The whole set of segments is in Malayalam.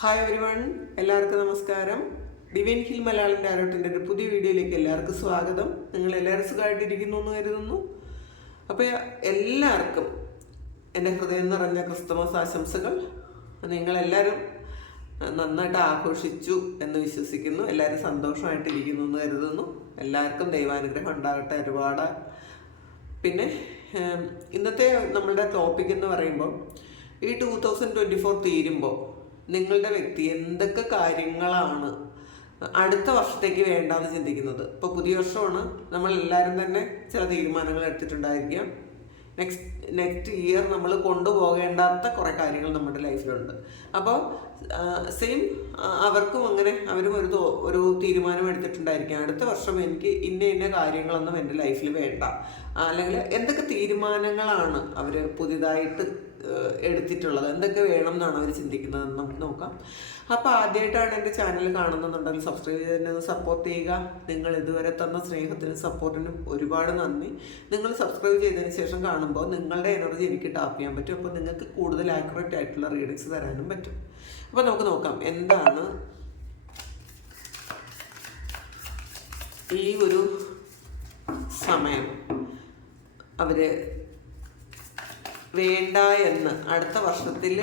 ഹായ് എവരിവൺ എല്ലാവർക്കും നമസ്കാരം. ഡിവൈൻ ഹിൽ മലയാളം ഡയറക്ടറിന്റെ ഒരു പുതിയ വീഡിയോയിലേക്ക് എല്ലാവർക്കും സ്വാഗതം. നിങ്ങൾ എല്ലാവരും സുഖമായിട്ടിരിക്കുന്നു എന്ന് കരുതുന്നു. അപ്പോൾ എല്ലാവർക്കും എന്റെ ഹൃദയം നിറഞ്ഞ ക്രിസ്തുമസ് ആശംസകൾ. നിങ്ങളെല്ലാവരും നന്നായിട്ട് ആഘോഷിച്ചു എന്ന് വിശ്വസിക്കുന്നു. എല്ലാവരും സന്തോഷമായിട്ടിരിക്കുന്നു എന്ന് കരുതുന്നു. എല്ലാവർക്കും ദൈവാനുഗ്രഹം ഉണ്ടാകട്ടെ ഒരുപാട്. പിന്നെ ഇന്നത്തെ നമ്മളുടെ ടോപ്പിക് എന്ന് പറയുമ്പോൾ ഈ ടൂ തൗസൻഡ് ട്വന്റി ഫോർ തീരുമ്പോൾ നിങ്ങളുടെ വ്യക്തി എന്തൊക്കെ കാര്യങ്ങളാണ് അടുത്ത വർഷത്തേക്ക് വേണ്ടാന്ന് ചിന്തിക്കുന്നത്? ഇപ്പോൾ പുതിയ വർഷമാണ്. നമ്മൾ എല്ലാവരും തന്നെ ചില തീരുമാനങ്ങൾ എടുത്തിട്ടുണ്ടായിരിക്കാം. നെക്സ്റ്റ് നെക്സ്റ്റ് ഇയർ നമ്മൾ കൊണ്ടുപോകേണ്ടാത്ത കുറേ കാര്യങ്ങൾ നമ്മുടെ ലൈഫിലുണ്ട്. അപ്പോൾ സെയിം അവർക്കും അങ്ങനെ അവരും ഒരു ഒരു തീരുമാനം എടുത്തിട്ടുണ്ടായിരിക്കാം. അടുത്ത വർഷം എനിക്ക് ഇന്ന ഇന്ന കാര്യങ്ങളൊന്നും എന്റെ ലൈഫിൽ വേണ്ട. അല്ലെങ്കിൽ എന്തൊക്കെ തീരുമാനങ്ങളാണ് അവർ പുതിയതായിട്ട് എടുത്തിട്ടുള്ളത്. എന്തൊക്കെ വേണം എന്നാണ് അവർ ചിന്തിക്കുന്നത് നമുക്ക് നോക്കാം. അപ്പോൾ ആദ്യമായിട്ടാണ് എന്റെ ചാനൽ കാണുന്നുണ്ടെങ്കിൽ സബ്സ്ക്രൈബ് ചെയ്ത് തന്നെ സപ്പോർട്ട് ചെയ്യുക. നിങ്ങൾ ഇതുവരെ തന്ന സ്നേഹത്തിനും സപ്പോർട്ടിനും ഒരുപാട് നന്ദി. നിങ്ങൾ സബ്സ്ക്രൈബ് ചെയ്തതിന് ശേഷം കാണുമ്പോൾ നിങ്ങളുടെ എനർജി എനിക്ക് ടാപ്പ് ചെയ്യാൻ പറ്റും. അപ്പോൾ നിങ്ങൾക്ക് കൂടുതൽ ആക്യുറേറ്റ് ആയിട്ടുള്ള റീഡിങ്സ് തരാനും പറ്റും. അപ്പോൾ നമുക്ക് നോക്കാം. എന്താണ് ഈ ഒരു സമയം? അവർ വേണ്ട എന്ന് അടുത്ത വർഷത്തിൽ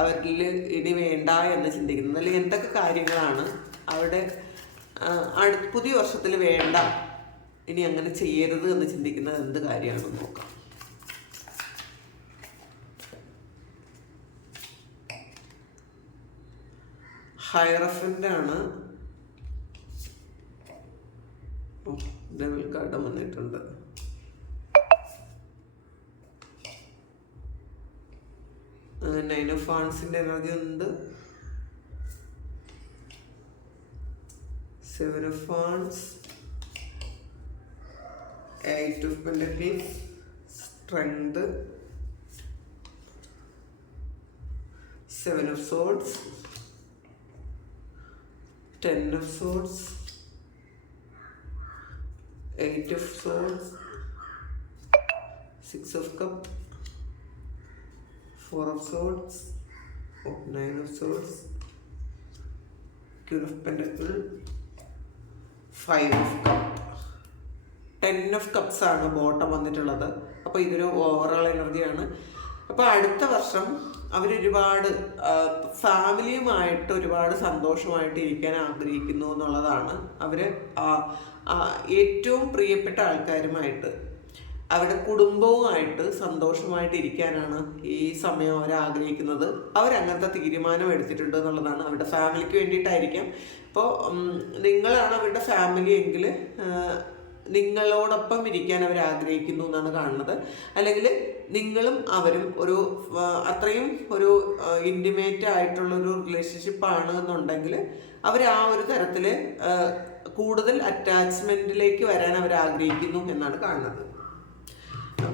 അവരിൽ ഇനി വേണ്ട എന്ന് ചിന്തിക്കുന്നത്. അല്ലെങ്കിൽ എന്തൊക്കെ കാര്യങ്ങളാണ് അവിടെ അടു പുതിയ വർഷത്തിൽ വേണ്ട ഇനി അങ്ങനെ ചെയ്യരുത് എന്ന് ചിന്തിക്കുന്നത് എന്ത് കാര്യമാണെന്ന് നോക്കാം. ഹൈറഫിന്റെ ആണ് ഡബിൾ കാർഡ് വന്നിട്ടുണ്ട്. നൈൻ ഓഫ് ഫാൻസിന്റെ എനർജി ഉണ്ട് seven of fans eight of pentacles strength seven of swords ten of swords eight of swords six of cup four of swords, oh, nine of swords, queen of five of cup. Ten of cups ആണ് ബോട്ടം വന്നിട്ടുള്ളത്. അപ്പോൾ ഇതൊരു ഓവറോൾ എനർജിയാണ് അപ്പോൾ അടുത്ത വർഷം അവരൊരുപാട് ഫാമിലിയുമായിട്ട് ഒരുപാട് സന്തോഷമായിട്ട് ഇരിക്കാൻ ആഗ്രഹിക്കുന്നു എന്നുള്ളതാണ്. അവർ ഏറ്റവും പ്രിയപ്പെട്ട ആൾക്കാരുമായിട്ട് അവരുടെ കുടുംബവുമായിട്ട് സന്തോഷമായിട്ട് ഇരിക്കാനാണ് ഈ സമയം അവർ ആഗ്രഹിക്കുന്നത്. അവരങ്ങനത്തെ തീരുമാനം എടുത്തിട്ടുണ്ട് എന്നുള്ളതാണ് അവരുടെ ഫാമിലിക്ക് വേണ്ടിയിട്ടായിരിക്കാം. അപ്പോൾ നിങ്ങളാണ് അവരുടെ ഫാമിലി എങ്കിൽ നിങ്ങളോടൊപ്പം ഇരിക്കാൻ അവർ ആഗ്രഹിക്കുന്നു എന്നാണ് കാണുന്നത്. അല്ലെങ്കിൽ നിങ്ങളും അവരും ഒരു അത്രയും ഒരു ഇന്റിമേറ്റ് ആയിട്ടുള്ള ഒരു റിലേഷൻഷിപ്പ് ആണ് എന്നുണ്ടെങ്കിൽ അവർ ആ ഒരു തരത്തിൽ കൂടുതൽ അറ്റാച്ച്മെന്റിലേക്ക് വരാൻ അവർ ആഗ്രഹിക്കുന്നു എന്നാണ് കാണുന്നത്.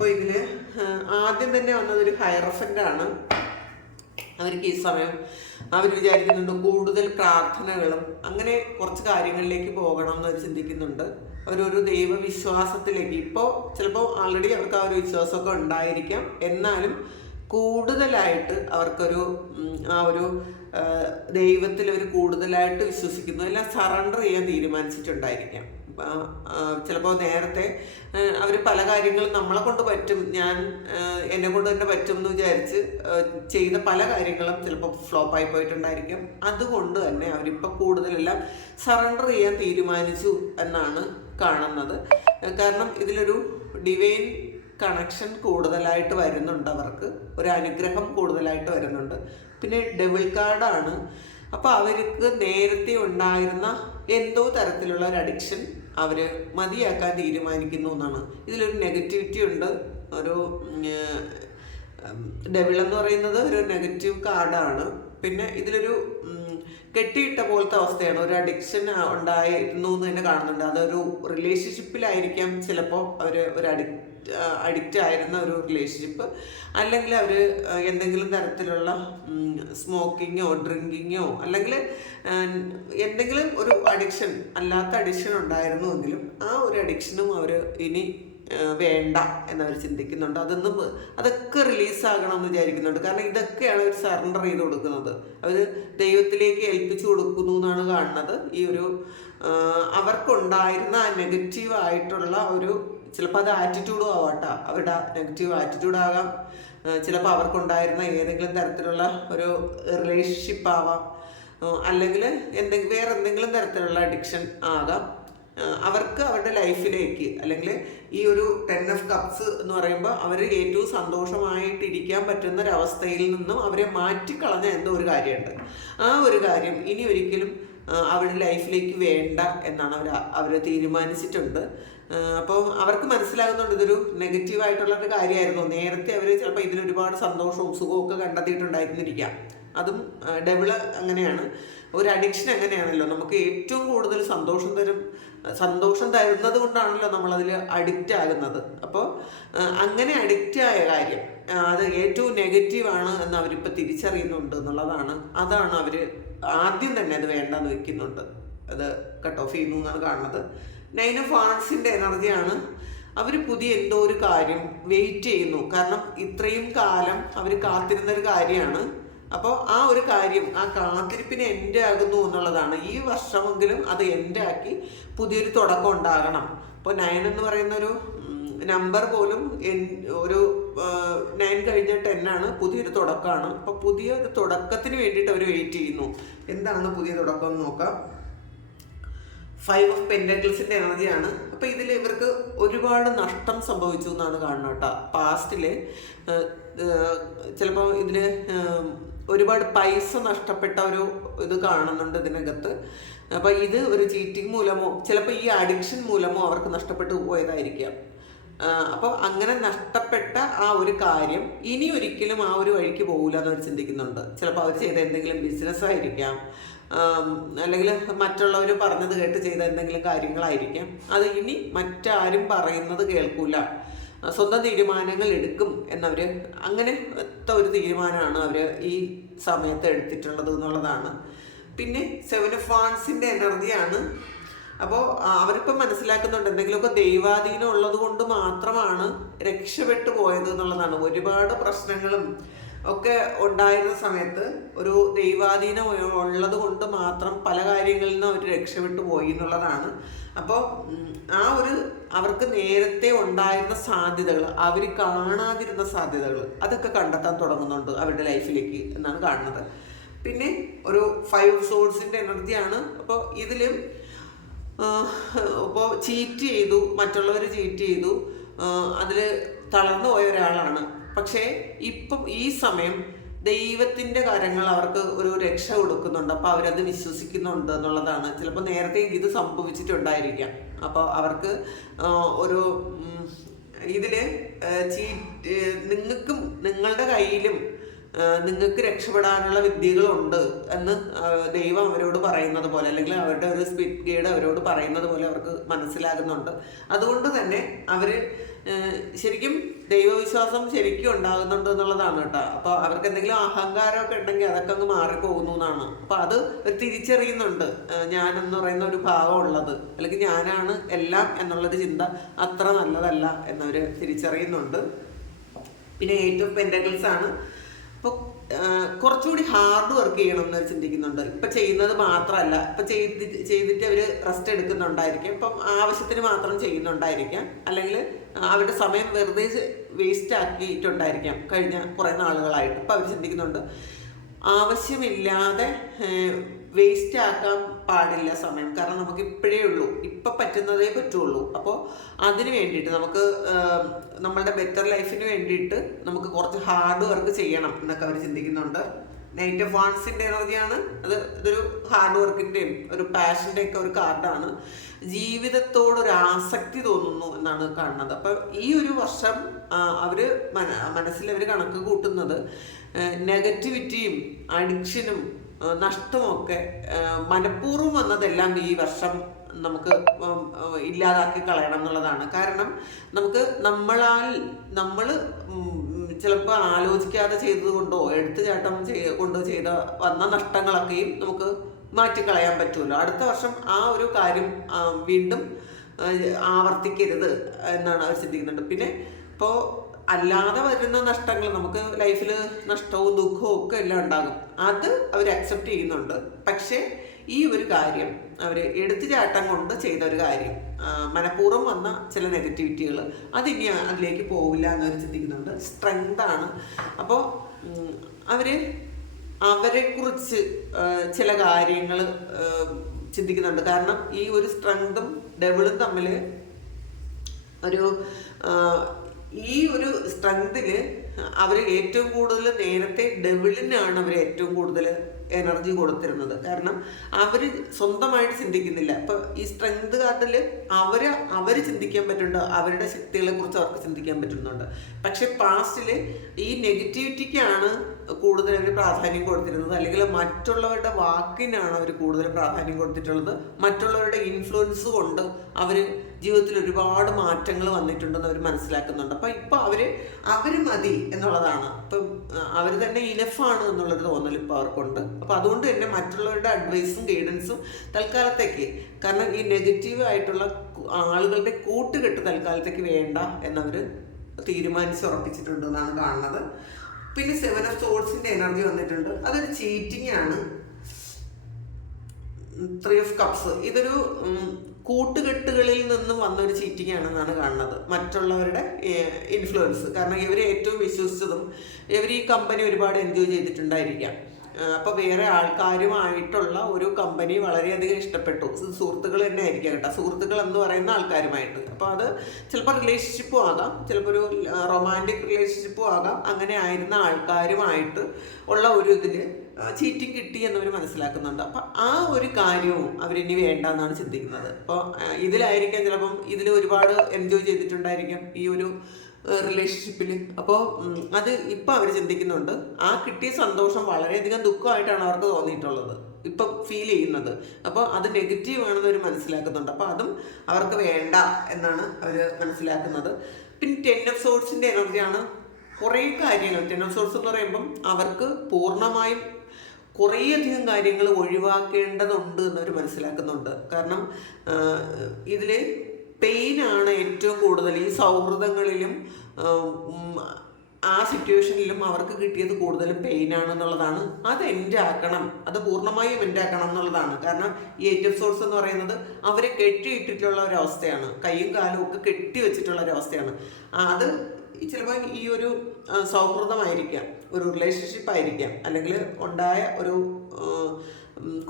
അപ്പോൾ ഇതിൽ ആദ്യം തന്നെ വന്നത് ഒരു ഹൈറഫന്റ് ആണ്. അവർക്ക് ഈ സമയം അവർ വിചാരിക്കുന്നുണ്ട് കൂടുതൽ പ്രാർത്ഥനകളും അങ്ങനെ കുറച്ച് കാര്യങ്ങളിലേക്ക് പോകണം എന്ന് അവർ ചിന്തിക്കുന്നുണ്ട്. അവരൊരു ദൈവവിശ്വാസത്തിലേക്ക്. ഇപ്പോൾ ചിലപ്പോൾ ആൾറെഡി അവർക്ക് ആ ഒരു വിശ്വാസമൊക്കെ ഉണ്ടായിരിക്കാം. എന്നാലും കൂടുതലായിട്ട് അവർക്കൊരു ആ ഒരു ദൈവത്തിൽ അവർ കൂടുതലായിട്ട് വിശ്വസിക്കുന്നു. എല്ലാം സറണ്ടർ ചെയ്യാൻ തീരുമാനിച്ചിട്ടുണ്ടായിരിക്കാം. ചിലപ്പോൾ നേരത്തെ അവർ പല കാര്യങ്ങളും നമ്മളെ കൊണ്ട് പറ്റും. ഞാൻ എന്നെ കൊണ്ട് തന്നെ പറ്റും എന്ന് വിചാരിച്ച് ചെയ്യുന്ന പല കാര്യങ്ങളും ചിലപ്പോൾ ഫ്ലോപ്പായി പോയിട്ടുണ്ടായിരിക്കും. അതുകൊണ്ട് തന്നെ അവരിപ്പോൾ കൂടുതലെല്ലാം സറണ്ടർ ചെയ്യാൻ തീരുമാനിച്ചു എന്നാണ് കാണുന്നത്. കാരണം ഇതിലൊരു ഡിവൈൻ കണക്ഷൻ കൂടുതലായിട്ട് വരുന്നുണ്ട് അവർക്ക്. ഒരു അനുഗ്രഹം കൂടുതലായിട്ട് വരുന്നുണ്ട്. പിന്നെ ഡെബിൾ കാർഡാണ് അപ്പോൾ അവർക്ക് നേരത്തെ ഉണ്ടായിരുന്ന എന്തോ തരത്തിലുള്ള ഒരു അഡിക്ഷൻ അവർ മതിയാക്കാൻ തീരുമാനിക്കുന്നു എന്നാണ്. ഇതിലൊരു നെഗറ്റിവിറ്റി ഉണ്ട്. ഒരു ഡെവിൾ എന്ന് പറയുന്നത് ഒരു നെഗറ്റീവ് കാർഡാണ് പിന്നെ ഇതിലൊരു കെട്ടിയിട്ട പോലത്തെ അവസ്ഥയാണ്. ഒരു അഡിക്ഷൻ ഉണ്ടായിരുന്നു എന്ന് തന്നെ കാണുന്നുണ്ട്. അതൊരു റിലേഷൻഷിപ്പിലായിരിക്കാം ചിലപ്പോൾ അവർ ഒരു അഡിക്റ്റ് അഡിക്റ്റ് ആയിരുന്ന ഒരു റിലേഷൻഷിപ്പ് അല്ലെങ്കിൽ അവർ എന്തെങ്കിലും തരത്തിലുള്ള സ്മോക്കിങ്ങോ ഡ്രിങ്കിങ്ങോ അല്ലെങ്കിൽ എന്തെങ്കിലും ഒരു അഡിക്ഷൻ അല്ലാത്ത അഡിക്ഷൻ ഉണ്ടായിരുന്നുവെങ്കിലും ആ ഒരു അഡിക്ഷനും അവർ ഇനി വേണ്ട എന്നവർ ചിന്തിക്കുന്നുണ്ട്. അതൊന്നും അതൊക്കെ റിലീസാകണം എന്ന് വിചാരിക്കുന്നുണ്ട്. കാരണം ഇതൊക്കെയാണ് അവർ സറണ്ടർ ചെയ്ത് കൊടുക്കുന്നത്. അവർ ദൈവത്തിലേക്ക് ഏൽപ്പിച്ചു കൊടുക്കുന്നു എന്നാണ് കാണുന്നത്. ഈ ഒരു അവർക്കുണ്ടായിരുന്ന നെഗറ്റീവ് ആയിട്ടുള്ള ഒരു ചിലപ്പോൾ അത് ആറ്റിറ്റ്യൂഡും ആവാട്ടോ. അവരുടെ നെഗറ്റീവ് ആറ്റിറ്റ്യൂഡ് ആകാം. ചിലപ്പോൾ അവർക്കുണ്ടായിരുന്ന ഏതെങ്കിലും തരത്തിലുള്ള ഒരു റിലേഷൻഷിപ്പ് ആവാം. അല്ലെങ്കിൽ എന്തെങ്കിലും വേറെ എന്തെങ്കിലും തരത്തിലുള്ള അഡിക്ഷൻ ആകാം. അവർക്ക് അവരുടെ ലൈഫിലേക്ക് അല്ലെങ്കിൽ ഈ ഒരു ടെൻ ഓഫ് കപ്സ് എന്ന് പറയുമ്പോൾ അവർ ഏറ്റവും സന്തോഷമായിട്ടിരിക്കാൻ പറ്റുന്ന ഒരവസ്ഥയിൽ നിന്നും അവരെ മാറ്റിക്കളഞ്ഞ എന്തോ ഒരു കാര്യമുണ്ട്. ആ ഒരു കാര്യം ഇനി ഒരിക്കലും അവരുടെ ലൈഫിലേക്ക് വേണ്ട എന്നാണ് അവർ അവർ തീരുമാനിച്ചിട്ടുണ്ട്. അപ്പോൾ അവർക്ക് മനസ്സിലാകുന്നുണ്ട് ഇതൊരു നെഗറ്റീവായിട്ടുള്ള ഒരു കാര്യമായിരുന്നു. നേരത്തെ അവർ ചിലപ്പോൾ ഇതിൽ ഒരുപാട് സന്തോഷവും സുഖവും ഒക്കെ കണ്ടെത്തിയിട്ടുണ്ടായിരുന്നിരിക്കാം. അതും ഡെവിൾ അങ്ങനെയാണ്. ഒരു അഡിക്ഷൻ അങ്ങനെയാണല്ലോ. നമുക്ക് ഏറ്റവും കൂടുതൽ സന്തോഷം തരും സന്തോഷം തരുന്നത് കൊണ്ടാണല്ലോ നമ്മളതിൽ അഡിക്റ്റ് ആകുന്നത്. അപ്പോൾ അങ്ങനെ അഡിക്റ്റ് ആയ കാര്യം അത് ഏറ്റവും നെഗറ്റീവാണ് എന്ന് അവരിപ്പോൾ തിരിച്ചറിയുന്നുണ്ട് എന്നുള്ളതാണ്. അതാണ് അവർ ആദ്യം തന്നെ അത് വേണ്ടെന്ന് വെക്കുന്നുണ്ട്. അത് കട്ട് ഓഫ് ചെയ്യുന്നു എന്നാണ് കാണുന്നത്. നൈൻ ഓഫ് ആർട്സിന്റെ എനർജിയാണ്. അവർ പുതിയ എന്തോ ഒരു കാര്യം വെയിറ്റ് ചെയ്യുന്നു. കാരണം ഇത്രയും കാലം അവർ കാത്തിരുന്ന ഒരു കാര്യമാണ്. അപ്പോൾ ആ ഒരു കാര്യം ആ കാത്തിരിപ്പിന് എന്റെ ആകുന്നു എന്നുള്ളതാണ്. ഈ വർഷമെങ്കിലും അത് എന്റെ ആക്കി പുതിയൊരു തുടക്കം ഉണ്ടാകണം. അപ്പോൾ നയൻ എന്ന് പറയുന്നൊരു നമ്പർ പോലും ഒരു നയൻ കഴിഞ്ഞ ആണ് പുതിയൊരു തുടക്കമാണ്. അപ്പോൾ പുതിയൊരു തുടക്കത്തിന് വേണ്ടിയിട്ട് അവർ വെയിറ്റ് ചെയ്യുന്നു. എന്താണ് പുതിയ തുടക്കം എന്ന് നോക്കാം. ഫൈവ് ഓഫ് പെൻഡൻസിന്റെ എനർജിയാണ്. അപ്പൊ ഇതിൽ ഇവർക്ക് ഒരുപാട് നഷ്ടം സംഭവിച്ചു എന്നാണ് കാണുന്നത് കേട്ടോ. പാസ്റ്റിൽ ചിലപ്പോൾ ഇതിൽ ഒരുപാട് പൈസ നഷ്ടപ്പെട്ട ഒരു ഇത് കാണുന്നുണ്ട് ഇതിനകത്ത്. അപ്പൊ ഇത് ഒരു ചീറ്റിംഗ് മൂലമോ ചിലപ്പോൾ ഈ അഡിക്ഷൻ മൂലമോ അവർക്ക് നഷ്ടപ്പെട്ടു പോയതായിരിക്കാം. അപ്പോൾ അങ്ങനെ നഷ്ടപ്പെട്ട ആ ഒരു കാര്യം ഇനി ഒരിക്കലും ആ ഒരു വഴിക്ക് പോകില്ല എന്ന് ചിന്തിക്കുന്നുണ്ട്. ചിലപ്പോൾ അവർ ചെയ്ത എന്തെങ്കിലും ബിസിനസ് ആയിരിക്കാം. അല്ലെങ്കിൽ മറ്റുള്ളവർ പറഞ്ഞത് കേട്ട് ചെയ്ത എന്തെങ്കിലും കാര്യങ്ങളായിരിക്കാം. അത് ഇനി മറ്റാരും പറയുന്നത് കേൾക്കൂല. സ്വന്തം തീരുമാനങ്ങൾ എടുക്കും എന്നവർ അങ്ങനത്തെ ഒരു തീരുമാനമാണ് അവർ ഈ സമയത്ത് എടുത്തിട്ടുള്ളത് എന്നുള്ളതാണ്. പിന്നെ സെവൻ ഓഫ് വാൺസിന്റെ എനർജിയാണ്. അപ്പോൾ അവരിപ്പം മനസ്സിലാക്കുന്നുണ്ട് എന്തെങ്കിലുമൊക്കെ ദൈവാധീനം ഉള്ളത് കൊണ്ട് മാത്രമാണ് രക്ഷപ്പെട്ടു പോയത് എന്നുള്ളതാണ്. ഒരുപാട് പ്രശ്നങ്ങളും ഒക്കെ ഉണ്ടായിരുന്ന സമയത്ത് ഒരു ദൈവാധീനം ഉള്ളത് കൊണ്ട് മാത്രം പല കാര്യങ്ങളിൽ നിന്ന് അവർ രക്ഷപ്പെട്ടു പോയി എന്നുള്ളതാണ്. അപ്പോൾ ആ ഒരു അവർക്ക് നേരത്തെ ഉണ്ടായിരുന്ന സാധ്യതകൾ അവർ കാണാതിരുന്ന സാധ്യതകൾ അതൊക്കെ കണ്ടെത്താൻ തുടങ്ങുന്നുണ്ട് അവരുടെ ലൈഫിലേക്ക് എന്നാണ് കാണുന്നത്. പിന്നെ ഒരു ഫൈവ് സോൾസിന്റെ എനർജിയാണ്. അപ്പോൾ ഇതിലും ഇപ്പോൾ ചീറ്റ് ചെയ്തു മറ്റുള്ളവർ ചീറ്റ് ചെയ്തു അതിൽ തളർന്നു പോയ ഒരാളാണ് പക്ഷേ ഇപ്പം ഈ സമയം ദൈവത്തിന്റെ കാര്യങ്ങൾ അവർക്ക് ഒരു രക്ഷ കൊടുക്കുന്നുണ്ട്. അപ്പോൾ അവരത് വിശ്വസിക്കുന്നുണ്ട് എന്നുള്ളതാണ്. ചിലപ്പോൾ നേരത്തെ ഇത് സംഭവിച്ചിട്ടുണ്ടായിരിക്കാം. അപ്പോൾ അവർക്ക് ഒരു ഇതിൽ ചീറ്റ് നിങ്ങൾക്കും നിങ്ങളുടെ കയ്യിലും നിങ്ങൾക്ക് രക്ഷപ്പെടാനുള്ള വിദ്യകളുണ്ട് എന്ന് ദൈവം അവരോട് പറയുന്നത് പോലെ അല്ലെങ്കിൽ അവരുടെ ഒരു സ്പിറ്റ് ഗൈഡ് അവരോട് പറയുന്നത് പോലെ അവർക്ക് മനസ്സിലാകുന്നുണ്ട്. അതുകൊണ്ട് തന്നെ അവർ ശരിക്കും ദൈവവിശ്വാസം ശരിക്കും ഉണ്ടാകുന്നുണ്ട് എന്നുള്ളതാണ് കേട്ടോ. അപ്പോൾ അവർക്ക് എന്തെങ്കിലും അഹങ്കാരമൊക്കെ ഉണ്ടെങ്കിൽ അതൊക്കെ അങ്ങ് മാറിപ്പോകുന്നു എന്നാണ്. അപ്പോൾ അത് തിരിച്ചറിയുന്നുണ്ട്. ഞാനെന്ന് പറയുന്ന ഒരു ഭാവം ഉള്ളത്. അല്ലെങ്കിൽ ഞാനാണ് എല്ലാം എന്നുള്ളൊരു ചിന്ത അത്ര നല്ലതല്ല എന്നവർ തിരിച്ചറിയുന്നുണ്ട്. പിന്നെ എയ്റ്റ് ഓഫ് ആണ്. അപ്പോൾ കുറച്ചുകൂടി ഹാർഡ് വർക്ക് ചെയ്യണം എന്ന് ചിന്തിക്കുന്നുണ്ട്. ഇപ്പൊ ചെയ്യുന്നത് മാത്രമല്ല. ഇപ്പൊ ചെയ്ത് ചെയ്തിട്ട് അവർ റെസ്റ്റ് എടുക്കുന്നുണ്ടായിരിക്കും. ഇപ്പം ആവശ്യത്തിന് മാത്രം ചെയ്യുന്നുണ്ടായിരിക്കാം. അല്ലെങ്കിൽ അവരുടെ സമയം വെറുതെ വേസ്റ്റ് ആക്കിയിട്ടുണ്ടായിരിക്കാം കഴിഞ്ഞ കുറേ നാളുകളായിട്ട്. അപ്പോൾ അവർ ചിന്തിക്കുന്നുണ്ട് ആവശ്യമില്ലാതെ വേസ്റ്റ് ആക്കാൻ പാടില്ല സമയം. കാരണം നമുക്ക് ഇപ്പോഴേ ഉള്ളൂ. ഇപ്പം പറ്റുന്നതേ പറ്റുള്ളൂ. അപ്പോൾ അതിന് വേണ്ടിയിട്ട് നമുക്ക് നമ്മളുടെ ബെറ്റർ ലൈഫിന് വേണ്ടിയിട്ട് നമുക്ക് കുറച്ച് ഹാർഡ് വർക്ക് ചെയ്യണം എന്നൊക്കെ അവർ ചിന്തിക്കുന്നുണ്ട്. നൈറ്റ് ഓഫ് വാൺസിന്റെ എനർജിയാണ്. അത് ഇതൊരു ഹാർഡ് വർക്കിന്റെയും ഒരു പാഷന്റെ ഒക്കെ ഒരു കാർഡാണ് ജീവിതത്തോട് ഒരു ആസക്തി തോന്നുന്നു എന്നാണ് കാണുന്നത്. അപ്പം ഈ ഒരു വർഷം അവർ മന മനസ്സിൽ അവർ കണക്ക് കൂട്ടുന്നത് നെഗറ്റിവിറ്റിയും അഡിക്ഷനും നഷ്ടമൊക്കെ മനഃപൂർവം വന്നതെല്ലാം ഈ വർഷം നമുക്ക് ഇല്ലാതാക്കി കളയണം എന്നുള്ളതാണ്. കാരണം നമുക്ക് നമ്മളാൽ നമ്മൾ ചിലപ്പോൾ ആലോചിക്കാതെ ചെയ്തതുകൊണ്ടോ എടുത്തുചാട്ടം ചെയ് കൊണ്ട് ചെയ്ത വന്ന നഷ്ടങ്ങളൊക്കെയും നമുക്ക് മാറ്റിക്കളയാൻ പറ്റുമല്ലോ അടുത്ത വർഷം ആ ഒരു കാര്യം വീണ്ടും ആവർത്തിക്കരുത് എന്നാണ് അവർ ചിന്തിക്കുന്നുണ്ട്. പിന്നെ ഇപ്പോൾ അല്ലാതെ വരുന്ന നഷ്ടങ്ങൾ നമുക്ക് ലൈഫിൽ നഷ്ടവും ദുഃഖവും ഒക്കെ എല്ലാം ഉണ്ടാകും. അത് അവർ അക്സെപ്റ്റ് ചെയ്യുന്നുണ്ട്. പക്ഷേ ഈ ഒരു കാര്യം അവർ എടുത്തുചാട്ടം കൊണ്ട് ചെയ്ത ഒരു കാര്യം മനഃപൂർവം വന്ന ചില നെഗറ്റിവിറ്റികൾ അതിനി അതിലേക്ക് പോവില്ല എന്നവർ ചിന്തിക്കുന്നുണ്ട്. സ്ട്രെങ്താണ് അപ്പോൾ അവർ അവരെക്കുറിച്ച് ചില കാര്യങ്ങൾ ചിന്തിക്കുന്നുണ്ട്. കാരണം ഈ ഒരു സ്ട്രെങ്തും ഡെവിളും തമ്മിൽ ഒരു ഈ ഒരു സ്ട്രെങ്തിൽ അവർ ഏറ്റവും കൂടുതൽ നേരത്തെ ഡെവിളിനാണ് അവർ ഏറ്റവും കൂടുതൽ എനർജി കൊടുത്തിരുന്നത്. കാരണം അവർ സ്വന്തമായിട്ട് ചിന്തിക്കുന്നില്ല. ഇപ്പം ഈ സ്ട്രെങ്ത് കാർഡിൽ അവർ അവർ ചിന്തിക്കാൻ പറ്റുന്നുണ്ട്. അവരുടെ ശക്തികളെ കുറിച്ച് അവർക്ക് ചിന്തിക്കാൻ പറ്റുന്നുണ്ട്. പക്ഷെ പാസ്റ്റിൽ ഈ നെഗറ്റിവിറ്റിക്കാണ് കൂടുതൽ അവർ പ്രാധാന്യം കൊടുത്തിരുന്നത്. അല്ലെങ്കിൽ മറ്റുള്ളവരുടെ വാക്കിനാണ് അവർ കൂടുതൽ പ്രാധാന്യം കൊടുത്തിട്ടുള്ളത്. മറ്റുള്ളവരുടെ ഇൻഫ്ലുവൻസ് കൊണ്ട് അവർ ജീവിതത്തിൽ ഒരുപാട് മാറ്റങ്ങൾ വന്നിട്ടുണ്ടെന്ന് അവർ മനസ്സിലാക്കുന്നുണ്ട്. അപ്പം ഇപ്പം അവർ അവർ മതി എന്നുള്ളതാണ്. ഇപ്പം അവർ തന്നെ ഇനഫാണ് എന്നുള്ളൊരു തോന്നൽ ഇപ്പോൾ അവർക്കുണ്ട്. അപ്പം അതുകൊണ്ട് തന്നെ മറ്റുള്ളവരുടെ അഡ്വൈസും ഗൈഡൻസും തൽക്കാലത്തേക്ക് കാരണം ഈ നെഗറ്റീവ് ആയിട്ടുള്ള ആളുകളുടെ കൂട്ടുകെട്ട് തൽക്കാലത്തേക്ക് വേണ്ട എന്നവർ തീരുമാനിച്ച് ഉറപ്പിച്ചിട്ടുണ്ട് എന്നാണ് കാണുന്നത്. പിന്നെ സെവൻ ഓഫ് സോൾസിന്റെ എനർജി വന്നിട്ടുണ്ട്. അതൊരു ചീറ്റിംഗ് ആണ്. ത്രീ ഓഫ് കപ്സ് ഇതൊരു കൂട്ടുകെട്ടുകളിൽ നിന്നും വന്ന ഒരു ചീറ്റിംഗ് ആണെന്നാണ് കാണുന്നത്. മറ്റുള്ളവരുടെ ഇൻഫ്ലുവൻസ് കാരണം ഇവർ ഏറ്റവും വിശ്വസിച്ചതും ഇവർ ഈ കമ്പനി ഒരുപാട് എൻജോയ് ചെയ്തിട്ടുണ്ടായിരിക്കാം. അപ്പോൾ വേറെ ആൾക്കാരുമായിട്ടുള്ള ഒരു കമ്പനി വളരെയധികം ഇഷ്ടപ്പെട്ടു. സുഹൃത്തുക്കൾ തന്നെ ആയിരിക്കാം കേട്ടോ. സുഹൃത്തുക്കൾ എന്ന് പറയുന്ന ആൾക്കാരുമായിട്ട്. അപ്പോൾ അത് ചിലപ്പോൾ റിലേഷൻഷിപ്പും ആകാം. ചിലപ്പോൾ ഒരു റൊമാന്റിക് റിലേഷൻഷിപ്പും ആകാം. അങ്ങനെ ആയിരുന്ന ആൾക്കാരുമായിട്ട് ഉള്ള ഒരു ഇതിൽ ചീറ്റിംഗ് കിട്ടി എന്നവർ മനസ്സിലാക്കുന്നുണ്ട്. അപ്പം ആ ഒരു കാര്യവും അവരിനി വേണ്ട എന്നാണ് ചിന്തിക്കുന്നത് അപ്പോൾ ഇതിലായിരിക്കാം ചിലപ്പം ഇതിൽ ഒരുപാട് എൻജോയ് ചെയ്തിട്ടുണ്ടായിരിക്കാം ഈ ഒരു റിലേഷൻഷിപ്പിൽ അപ്പോൾ അത് ഇപ്പം അവർ ചിന്തിക്കുന്നുണ്ട്. ആ കിട്ടിയ സന്തോഷം വളരെയധികം ദുഃഖമായിട്ടാണ് അവർക്ക് തോന്നിയിട്ടുള്ളത്. ഇപ്പം ഫീൽ ചെയ്യുന്നത്. അപ്പോൾ അത് നെഗറ്റീവ് ആണെന്ന് അവർ മനസ്സിലാക്കുന്നുണ്ട്. അപ്പോൾ അതും അവർക്ക് വേണ്ട എന്നാണ് അവർ മനസ്സിലാക്കുന്നത്. പിന്നെ ടെൻ ഓഫ് സോഴ്സിന്റെ എനർജിയാണ് കുറേ കാര്യങ്ങൾ. ടെൻ ഓഫ് സോഴ്സ് എന്ന് പറയുമ്പം അവർക്ക് പൂർണമായും കുറേയധികം കാര്യങ്ങൾ ഒഴിവാക്കേണ്ടതുണ്ട് എന്നവർ മനസ്സിലാക്കുന്നുണ്ട്. കാരണം ഇതിൽ പെയിനാണ് ഏറ്റവും കൂടുതൽ ഈ സൗഹൃദങ്ങളിലും ആ, സിറ്റുവേഷനിലും അവർക്ക് കിട്ടിയത് കൂടുതലും പെയിൻ ആണെന്നുള്ളതാണ് അത് എന്റെ ആക്കണം അത് പൂർണമായും എന്റെ ആക്കണം എന്നുള്ളതാണ്. കാരണം ഈ എയ്റ്റ് ഓഫ് സോഴ്സ് എന്ന് പറയുന്നത് അവരെ കെട്ടിയിട്ടിട്ടുള്ള ഒരു അവസ്ഥയാണ് കൈയും കാലും ഒക്കെ കെട്ടി വെച്ചിട്ടുള്ള ഒരു അവസ്ഥയാണ് അത് ചിലപ്പോൾ ഈ ഒരു സൗഹൃദമായിരിക്കാം ഒരു റിലേഷൻഷിപ്പ് ആയിരിക്കാം അല്ലെങ്കിൽ ഉണ്ടായ ഒരു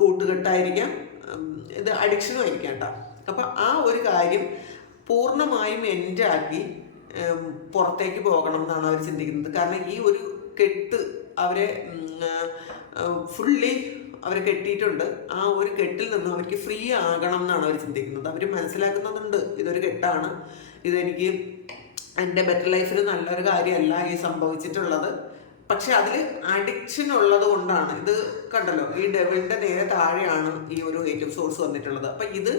കൂട്ടുകെട്ടായിരിക്കാം ഇത് അഡിക്ഷനും ആയിരിക്കാം കേട്ടോ. അപ്പോൾ ആ ഒരു കാര്യം പൂർണമായും എന്റെ ആക്കി പുറത്തേക്ക് പോകണം എന്നാണ് അവർ ചിന്തിക്കുന്നത്. കാരണം ഈ ഒരു കെട്ട് അവരെ ഫുള്ളി അവരെ കെട്ടിയിട്ടുണ്ട്. ആ ഒരു കെട്ടിൽ നിന്ന് അവർക്ക് ഫ്രീ ആകണം എന്നാണ് അവർ ചിന്തിക്കുന്നത്. അവർ മനസ്സിലാക്കുന്നുണ്ട് ഇതൊരു കെട്ടാണ്. ഇതെനിക്ക് എന്റെ ബെറ്റർ ലൈഫിൽ നല്ലൊരു കാര്യമല്ല ഈ സംഭവിച്ചിട്ടുള്ളത്. പക്ഷെ അതിൽ അഡിക്ഷൻ ഉള്ളത് കൊണ്ടാണ്. ഇത് കണ്ടല്ലോ ഈ ഡെവിളിന്റെ നേരെ താഴെയാണ് ഈ ഒരു ഏറ്റവും സോഴ്സ് വന്നിട്ടുള്ളത്. അപ്പം ഇത്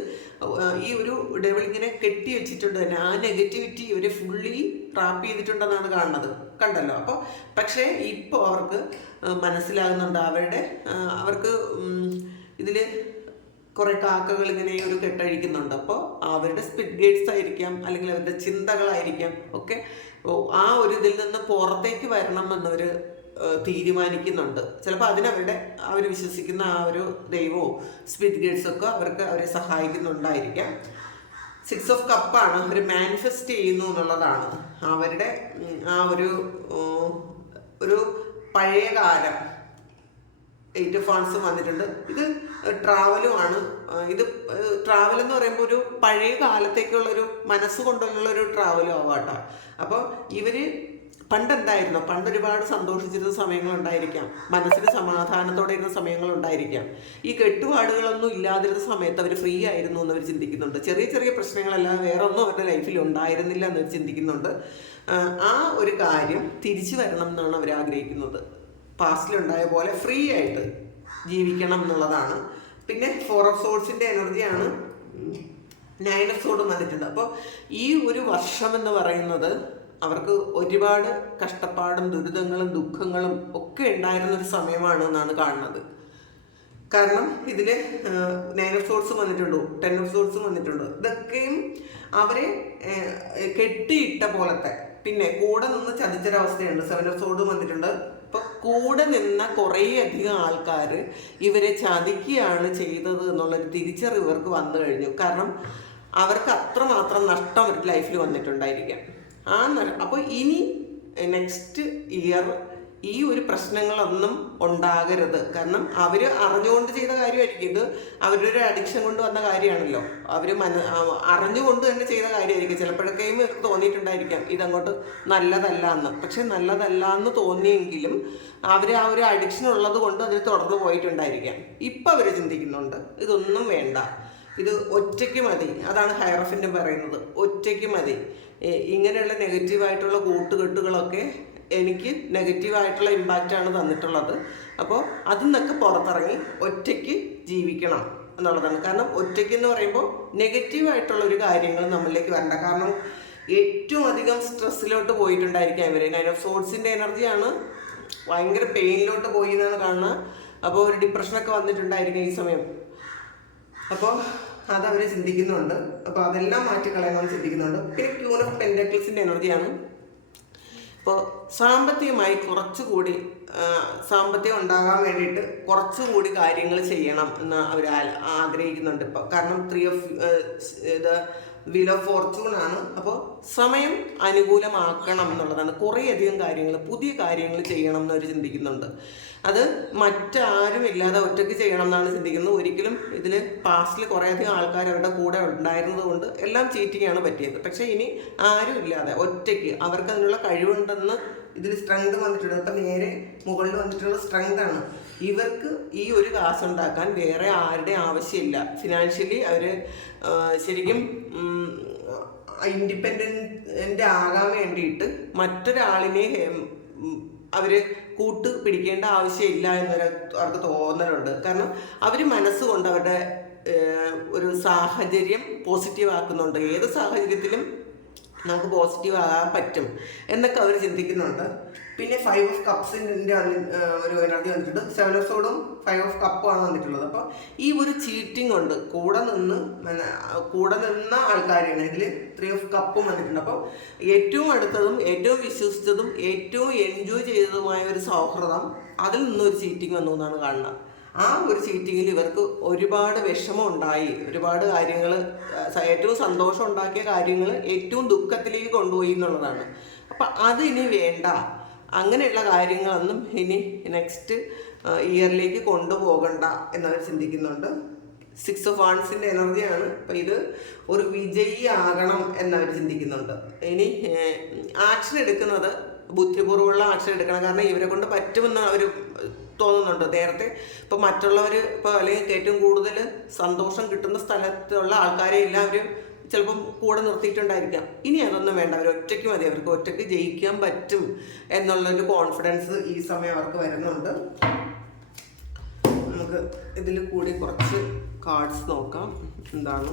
ഈ ഒരു ഡെവിൾ ഇങ്ങനെ കെട്ടി വെച്ചിട്ടുണ്ട് തന്നെ. ആ നെഗറ്റിവിറ്റി ഇവർ ഫുള്ളി ട്രാപ്പ് ചെയ്തിട്ടുണ്ടെന്നാണ് കാണുന്നത്. കണ്ടല്ലോ? അപ്പോൾ പക്ഷേ ഇപ്പോൾ അവർക്ക് മനസ്സിലാകുന്നുണ്ട്. അവരുടെ അവർക്ക് ഇതിൽ കുറെ കാക്കകൾ ഇങ്ങനെ ഒരു കെട്ടഴിക്കുന്നുണ്ട്. അപ്പോൾ അവരുടെ സ്പിഡ് ഗേറ്റ്സ് ആയിരിക്കാം അല്ലെങ്കിൽ അവരുടെ ചിന്തകളായിരിക്കാം ഒക്കെ. ആ ഒരു ഇതിൽ നിന്ന് പുറത്തേക്ക് വരണം എന്നവർ തീരുമാനിക്കുന്നുണ്ട്. ചിലപ്പോൾ അതിനവരുടെ അവർ വിശ്വസിക്കുന്ന ആ ഒരു ദൈവവും സ്പിഡ് ഗേറ്റ്സ് ഒക്കെ അവർക്ക് അവരെ സഹായിക്കുന്നുണ്ടായിരിക്കാം. സിക്സ് ഓഫ് കപ്പാണ് അവർ മാനിഫെസ്റ്റ് ചെയ്യുന്നു എന്നുള്ളതാണ്. അവരുടെ ആ ഒരു ഒരു പഴയ കാലം എയ്റ്റ് ഫാൻസ് വന്നിട്ടുണ്ട്. ഇത് ട്രാവലും ആണ്. ഇത് ട്രാവൽ എന്ന് പറയുമ്പോൾ ഒരു പഴയ കാലത്തേക്കുള്ളൊരു മനസ്സുകൊണ്ടുള്ള ഒരു ട്രാവലും ആവാട്ടോ അപ്പോൾ ഇവർ പണ്ട് എന്തായിരുന്നു? പണ്ട് ഒരുപാട് സന്തോഷിച്ചിരുന്ന സമയങ്ങളുണ്ടായിരിക്കാം മനസ്സിന് സമാധാനത്തോടെ ഇരുന്ന സമയങ്ങളുണ്ടായിരിക്കാം ഈ കെട്ടുപാടുകളൊന്നും ഇല്ലാതിരുന്ന സമയത്ത് അവർ ഫ്രീ ആയിരുന്നു എന്ന് അവർ ചിന്തിക്കുന്നുണ്ട്. ചെറിയ ചെറിയ പ്രശ്നങ്ങളല്ലാതെ വേറെ ഒന്നും അവരുടെ ലൈഫിൽ ഉണ്ടായിരുന്നില്ല എന്ന് ചിന്തിക്കുന്നുണ്ട്. ആ ഒരു കാര്യം തിരിച്ചു വരണം എന്നാണ് അവർ ആഗ്രഹിക്കുന്നത്. പാസ്റ്റിലുണ്ടായ പോലെ ഫ്രീ ആയിട്ട് ജീവിക്കണം എന്നുള്ളതാണ്. പിന്നെ ഫോർ ഓഫ് സോൾസിന്റെ എനർജിയാണ് നയൻ ഓഫ് സോഡും വന്നിട്ടുണ്ട് അപ്പോൾ ഈ ഒരു വർഷം എന്ന് പറയുന്നത് അവർക്ക് ഒരുപാട് കഷ്ടപ്പാടും ദുരിതങ്ങളും ദുഃഖങ്ങളും ഒക്കെ ഉണ്ടായിരുന്ന ഒരു സമയമാണ് എന്നാണ് കാണുന്നത്. കാരണം ഇതിൽ നയൻ ഓഫ് സോൾസും വന്നിട്ടുണ്ട്? ടെൻ ഓഫ് സോൾസും വന്നിട്ടുണ്ട്? ഇതൊക്കെയും അവരെ കെട്ടിയിട്ട പോലത്തെ പിന്നെ കൂടെ നിന്ന് ചതിച്ചൊരവസ്ഥയുണ്ട്. സെവൻ ഓഫ് സോഡ് വന്നിട്ടുണ്ട്. അപ്പൊ കൂടെ നിന്ന കുറേ അധികം ആൾക്കാർ ഇവരെ ചതിക്കുകയാണ് ചെയ്തത് എന്നുള്ളൊരു തിരിച്ചറിവ് ഇവർക്ക് വന്നു കഴിഞ്ഞു. കാരണം അവർക്ക് അത്രമാത്രം നഷ്ടം ഒരു ലൈഫിൽ വന്നിട്ടുണ്ടായിരിക്കാം. ആ അപ്പോൾ ഇനി നെക്സ്റ്റ് ഇയർ ഈ ഒരു പ്രശ്നങ്ങളൊന്നും ഉണ്ടാകരുത്. കാരണം അവർ അറിഞ്ഞുകൊണ്ട് ചെയ്ത കാര്യമായിരിക്കും. ഇത് അവരുടെ ഒരു അഡിക്ഷൻ കൊണ്ട് വന്ന കാര്യമാണല്ലോ. അവർ മന അറിഞ്ഞുകൊണ്ട് തന്നെ ചെയ്ത കാര്യമായിരിക്കും. ചിലപ്പോഴൊക്കെയും തോന്നിയിട്ടുണ്ടായിരിക്കാം. ഇതങ്ങോട്ട് നല്ലതല്ല എന്ന്. പക്ഷെ നല്ലതല്ല എന്ന് തോന്നിയെങ്കിലും അവർ ആ ഒരു അഡിക്ഷൻ ഉള്ളത് കൊണ്ട് അതിൽ തുടർന്ന് പോയിട്ടുണ്ടായിരിക്കാം. ഇപ്പം അവർ ചിന്തിക്കുന്നുണ്ട്. ഇതൊന്നും വേണ്ട. ഇത് ഒറ്റയ്ക്ക് മതി. അതാണ് ഹൈറഫിന്റെ പറയുന്നത്. ഒറ്റയ്ക്ക് മതി. ഇങ്ങനെയുള്ള നെഗറ്റീവായിട്ടുള്ള കൂട്ടുകെട്ടുകളൊക്കെ എനിക്ക് നെഗറ്റീവായിട്ടുള്ള ഇമ്പാക്റ്റാണ് തന്നിട്ടുള്ളത്. അപ്പോൾ അതിൽ നിന്നൊക്കെ പുറത്തിറങ്ങി ഒറ്റയ്ക്ക് ജീവിക്കണം എന്നുള്ളതാണ്. കാരണം ഒറ്റയ്ക്ക് എന്ന് പറയുമ്പോൾ നെഗറ്റീവായിട്ടുള്ള ഒരു കാര്യങ്ങൾ നമ്മളിലേക്ക് വരണ്ട. കാരണം ഏറ്റവും അധികം സ്ട്രെസ്സിലോട്ട് പോയിട്ടുണ്ടായിരിക്കാം ഇവർ നൈൻ ഓഫ് എനർജിയാണ് ഭയങ്കര പെയിനിലോട്ട് പോയി എന്നാണ് കാണുന്നത്. അപ്പോൾ ഒരു ഡിപ്രഷനൊക്കെ വന്നിട്ടുണ്ടായിരിക്കും ഈ സമയം. അപ്പോൾ അതവർ ചിന്തിക്കുന്നുണ്ട്. അപ്പോൾ അതെല്ലാം മാറ്റിക്കളയണമെന്ന് ചിന്തിക്കുന്നുണ്ട്. പിന്നെ ക്യൂൺ ഓഫ് പെൻഡക്കിൾസിന്റെ എനർജിയാണ് ഇപ്പോൾ സാമ്പത്തികമായി കുറച്ചുകൂടി സാമ്പത്തികം ഉണ്ടാകാൻ വേണ്ടിയിട്ട് കുറച്ചുകൂടി കാര്യങ്ങൾ ചെയ്യണം എന്ന് അവർ ആഗ്രഹിക്കുന്നുണ്ട് ഇപ്പോൾ കാരണം ത്രീ ഓഫ് ഇത് ഓഫ് ഫോർച്യൂൺ ആണ്. അപ്പോൾ സമയം അനുകൂലമാക്കണം എന്നുള്ളതാണ്. കുറേയധികം കാര്യങ്ങൾ പുതിയ കാര്യങ്ങൾ ചെയ്യണം എന്നവർ ചിന്തിക്കുന്നുണ്ട്. അത് മറ്റാരും ഇല്ലാതെ ഒറ്റയ്ക്ക് ചെയ്യണം എന്നാണ് ചിന്തിക്കുന്നത്. ഒരിക്കലും ഇതിൽ പാസ്റ്റിൽ കുറേയധികം ആൾക്കാർ അവരുടെ കൂടെ ഉണ്ടായിരുന്നത് കൊണ്ട് എല്ലാം ചീറ്റിങ്ങാണ് പറ്റിയത്. പക്ഷേ ഇനി ആരും ഇല്ലാതെ ഒറ്റയ്ക്ക് അവർക്ക് അതിനുള്ള കഴിവുണ്ടെന്ന് ഇതിൽ സ്ട്രെങ്ത് വന്നിട്ടുണ്ട്. അപ്പം നേരെ മുകളിൽ വന്നിട്ടുള്ള സ്ട്രെങ്താണ് ഇവർക്ക് ഈ ഒരു കാശുണ്ടാക്കാൻ വേറെ ആരുടെ ആവശ്യമില്ല. ഫിനാൻഷ്യലി അവർ ശരിക്കും ഇൻഡിപെൻഡന്റ് ആകാൻ വേണ്ടിയിട്ട് മറ്റൊരാളിനെ അവർ കൂട്ട് പിടിക്കേണ്ട ആവശ്യമില്ല എന്നൊരു അവർക്ക് തോന്നലുണ്ട്. കാരണം അവർ മനസ്സുകൊണ്ട് അവരുടെ ഒരു സാഹചര്യം പോസിറ്റീവ് ആക്കുന്നുണ്ട്. ഏത് സാഹചര്യത്തിലും നമുക്ക് പോസിറ്റീവ് ആകാൻ പറ്റും എന്നൊക്കെ അവർ ചിന്തിക്കുന്നുണ്ട്. പിന്നെ ഫൈവ് ഓഫ് കപ്സിന്റെ ഒരു എനർജി വന്നിട്ടുണ്ട്. സെവൻ ഓഫ് സോഡും ഫൈവ് ഓഫ് കപ്പുമാണ് വന്നിട്ടുള്ളത്. അപ്പോൾ ഈ ഒരു ചീറ്റിംഗ് ഉണ്ട് കൂടെ നിന്ന് കൂടെ നിന്ന ആൾക്കാരാണ് ഇതിൽ ത്രീ ഓഫ് കപ്പും വന്നിട്ടുണ്ട്. അപ്പോൾ ഏറ്റവും അടുത്തതും ഏറ്റവും വിശ്വസിച്ചതും ഏറ്റവും എൻജോയ് ചെയ്തതുമായ ഒരു സൗഹൃദം അതിൽ നിന്നൊരു ചീറ്റിംഗ് വന്നു എന്നാണ് കാണുന്നത്. ആ ഒരു ചീറ്റിങ്ങിൽ ഇവർക്ക് ഒരുപാട് വിഷമം ഉണ്ടായി ഒരുപാട് കാര്യങ്ങൾ ഏറ്റവും സന്തോഷം ഉണ്ടാക്കിയ കാര്യങ്ങൾ ഏറ്റവും ദുഃഖത്തിലേക്ക് കൊണ്ടുപോയി എന്നുള്ളതാണ്. അപ്പം അത് ഇനി വേണ്ട. അങ്ങനെയുള്ള കാര്യങ്ങളൊന്നും ഇനി നെക്സ്റ്റ് ഇയറിലേക്ക് കൊണ്ടുപോകണ്ട എന്നവർ ചിന്തിക്കുന്നുണ്ട്. സിക്സ് ഓഫ് വാൺസിന്റെ എനർജിയാണ്. അപ്പം ഇത് ഒരു വിജയി ആകണം എന്നവർ ചിന്തിക്കുന്നുണ്ട്. ഇനി ആക്ഷൻ എടുക്കുന്നത് ബുദ്ധിപൂർവമുള്ള ആക്ഷൻ എടുക്കണം. കാരണം ഇവരെ കൊണ്ട് പറ്റുമെന്ന് അവർ തോന്നുന്നുണ്ട്. നേരത്തെ ഇപ്പം മറ്റുള്ളവർ ഇപ്പോൾ അല്ലെങ്കിൽ ഏറ്റവും കൂടുതൽ സന്തോഷം കിട്ടുന്ന സ്ഥലത്തുള്ള ആൾക്കാരെ എല്ലാവരും ചിലപ്പം കൂടെ നിർത്തിയിട്ടുണ്ടായിരിക്കാം. ഇനി അതൊന്നും വേണ്ട. അവർ ഒറ്റയ്ക്ക് മതി. അവർക്ക് ഒറ്റയ്ക്ക് ജയിക്കാൻ പറ്റും എന്നുള്ളൊരു കോൺഫിഡൻസ് ഈ സമയം അവർക്ക് വരുന്നുണ്ട്. നമുക്ക് ഇതിൽ കൂടി കുറച്ച് കാർഡ്സ് നോക്കാം. എന്താണ്?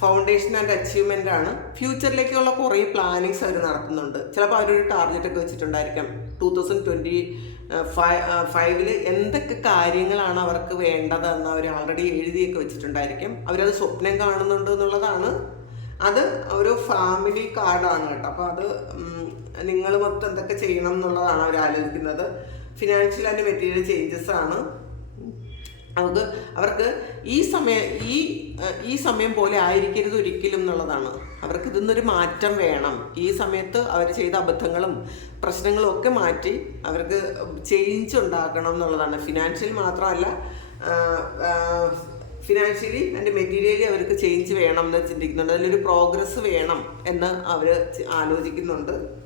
ഫൗണ്ടേഷൻ ആൻഡ് അച്ചീവ്മെന്റ് ആണ്. ഫ്യൂച്ചറിലേക്കുള്ള കുറേ പ്ലാനിങ്സ് അവർ നടത്തുന്നുണ്ട്. ചിലപ്പോൾ അവരൊരു ടാർഗറ്റ് ഒക്കെ വെച്ചിട്ടുണ്ടായിരിക്കാം. ടൂ തൗസൻഡ് ട്വന്റി ഫൈവിൽ എന്തൊക്കെ കാര്യങ്ങളാണ് അവർക്ക് വേണ്ടതെന്ന് അവർ ഓൾറെഡി എഴുതിയൊക്കെ വെച്ചിട്ടുണ്ടായിരിക്കും. അവരത് സ്വപ്നം കാണുന്നുണ്ട് എന്നുള്ളതാണ്. അത് ഒരു ഫാമിലി കാർഡാണ് കേട്ടോ. അപ്പോൾ അത് നിങ്ങൾ മൊത്തം എന്തൊക്കെ ചെയ്യണം എന്നുള്ളതാണ് അവർ ആലോചിക്കുന്നത്. ഫിനാൻഷ്യൽ ആൻഡ് മെറ്റീരിയൽ ചേഞ്ചസ് ആണ്. അവർക്ക് അവർക്ക് ഈ സമയം ഈ ഈ സമയം പോലെ ആയിരിക്കരുത് ഒരിക്കലും എന്നുള്ളതാണ്. അവർക്ക് ഇതിന്നൊരു മാറ്റം വേണം. ഈ സമയത്ത് അവർ ചെയ്ത അബദ്ധങ്ങളും പ്രശ്നങ്ങളും ഒക്കെ മാറ്റി അവർക്ക് ചേഞ്ച് ഉണ്ടാക്കണം എന്നുള്ളതാണ്. ഫിനാൻഷ്യൽ മാത്രമല്ല ഫിനാൻഷ്യലി ആൻഡ് മെറ്റീരിയലി അവർക്ക് ചേഞ്ച് വേണം എന്ന് ചിന്തിക്കുന്നുണ്ട്. അതിലൊരു പ്രോഗ്രസ് വേണം എന്ന് അവർ ആലോചിക്കുന്നുണ്ട്.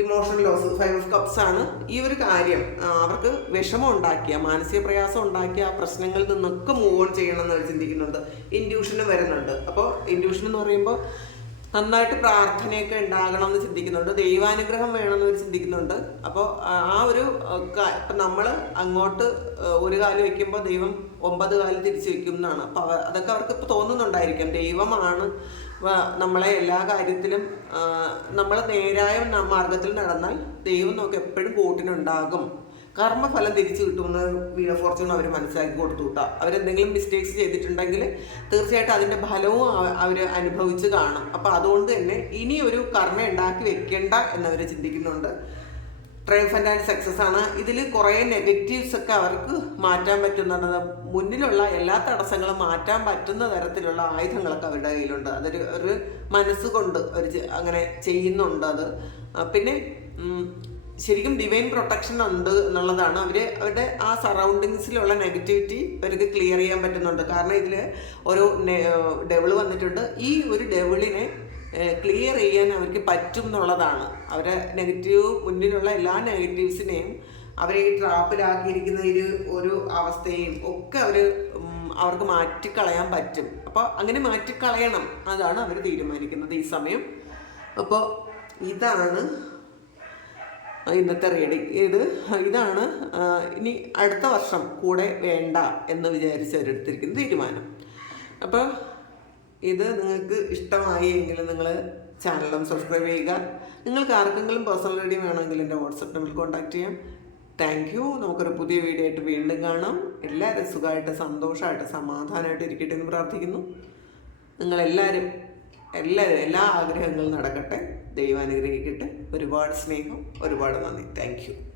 Emotional loss five of cups ആണ് ഈ ഒരു കാര്യം. അവർക്ക് വിഷമം ഉണ്ടാക്കിയ മാനസിക പ്രയാസം ഉണ്ടാക്കിയ പ്രശ്നങ്ങളിൽ നിന്നൊക്കെ മൂവ് ഓൺ ചെയ്യണം എന്ന് ചിന്തിക്കുന്നുണ്ട്. ഇൻഡ്യൂഷനും വരുന്നുണ്ട്. അപ്പോൾ ഇൻഡ്യൂഷൻ എന്ന് പറയുമ്പോൾ നന്നായിട്ട് പ്രാർത്ഥനയൊക്കെ ഉണ്ടാകണം എന്ന് ചിന്തിക്കുന്നുണ്ട്. ദൈവാനുഗ്രഹം വേണമെന്ന് അവർ ചിന്തിക്കുന്നുണ്ട്. അപ്പോൾ ആ ഒരു ഇപ്പം നമ്മൾ അങ്ങോട്ട് ഒരു കാൽ വയ്ക്കുമ്പോൾ ദൈവം ഒമ്പത് കാൽ തിരിച്ചു വെക്കും എന്നാണ്. അപ്പോൾ അതൊക്കെ അവർക്ക് ഇപ്പോൾ തോന്നുന്നുണ്ടായിരിക്കാം. ദൈവമാണ് നമ്മളെ എല്ലാ കാര്യത്തിലും നമ്മൾ നേരായ മാർഗത്തിൽ നടന്നാൽ ദൈവം നമുക്ക് എപ്പോഴും കൂട്ടിനുണ്ടാകും. കർമ്മഫലം തിരിച്ചു കിട്ടുമെന്ന് വീണ ഫോർച്യൂൺ അവർ മനസ്സിലാക്കി കൊടുത്തു കേട്ടോ അവരെന്തെങ്കിലും മിസ്റ്റേക്സ് ചെയ്തിട്ടുണ്ടെങ്കിൽ തീർച്ചയായിട്ടും അതിന്റെ ഫലവും അവർ അനുഭവിച്ച് കാണും. അപ്പോൾ അതുകൊണ്ട് തന്നെ ഇനി ഒരു കർമ്മ ഉണ്ടാക്കി വെക്കേണ്ട എന്നവർ ചിന്തിക്കുന്നുണ്ട്. ട്രയംഫന്റ് ആൻഡ് സക്സസ് ആണ്. ഇതിൽ കുറേ നെഗറ്റീവ്സ് ഒക്കെ അവർക്ക് മാറ്റാൻ പറ്റുന്നുണ്ട്. മുന്നിലുള്ള എല്ലാ തടസ്സങ്ങളും മാറ്റാൻ പറ്റുന്ന തരത്തിലുള്ള ആയുധങ്ങളൊക്കെ അവരുടെ കയ്യിലുണ്ട്. അതൊരു ഒരു മനസ്സുകൊണ്ട് ഒരു അങ്ങനെ ചെയ്യുന്നുണ്ട് അത്. പിന്നെ ശരിക്കും ഡിവൈൻ പ്രൊട്ടക്ഷൻ ഉണ്ട് എന്നുള്ളതാണ്. അവർ അവരുടെ ആ സറൗണ്ടിങ്സിലുള്ള നെഗറ്റിവിറ്റി അവർക്ക് ക്ലിയർ ചെയ്യാൻ പറ്റുന്നുണ്ട്. കാരണം ഇതിൽ ഒരു ഡെവിൾ വന്നിട്ടുണ്ട്. ഈ ഒരു ഡെവിളിനെ ക്ലിയർ ചെയ്യാൻ അവർക്ക് പറ്റും എന്നുള്ളതാണ് അവരെ നെഗറ്റീവ് മുന്നിലുള്ള എല്ലാ നെഗറ്റീവ്സിനെയും അവരെ ഈ ട്രാപ്പിലാക്കിയിരിക്കുന്ന ഒരു ഒരു അവസ്ഥയും ഒക്കെ അവർ അവർക്ക് മാറ്റിക്കളയാൻ പറ്റും. അപ്പോൾ അങ്ങനെ മാറ്റിക്കളയണം അതാണ് അവർ തീരുമാനിക്കുന്നത് ഈ സമയം. അപ്പോൾ ഇതാണ് ഇന്നത്തെ റീഡിങ് ഇത് ഇതാണ് ഇനി അടുത്ത വർഷം കൂടെ വേണ്ട എന്ന് വിചാരിച്ച് അവരെടുത്തിരിക്കുന്ന തീരുമാനം. അപ്പോൾ ഇത് നിങ്ങൾക്ക് ഇഷ്ടമായി എങ്കിൽ നിങ്ങൾ ചാനലും സബ്സ്ക്രൈബ് ചെയ്യുക. നിങ്ങൾക്ക് ആർക്കെങ്കിലും പേഴ്സണൽ റീഡിംഗ് വേണമെങ്കിൽ എന്റെ വാട്സപ്പ് നമ്പറിൽ കോൺടാക്ട് ചെയ്യാം. താങ്ക് യു നമുക്കൊരു പുതിയ വീഡിയോ ആയിട്ട് വീണ്ടും കാണാം. എല്ലാവരും സുഖമായിട്ട് സന്തോഷമായിട്ട് സമാധാനമായിട്ട് ഇരിക്കട്ടെ എന്ന് പ്രാർത്ഥിക്കുന്നു. നിങ്ങളെല്ലാവരും എല്ലാവരും എല്ലാ ആഗ്രഹങ്ങളും നടക്കട്ടെ. ദൈവം അനുഗ്രഹിക്കട്ടെ. ഒരുപാട് സ്നേഹം ഒരുപാട് നന്ദി. താങ്ക്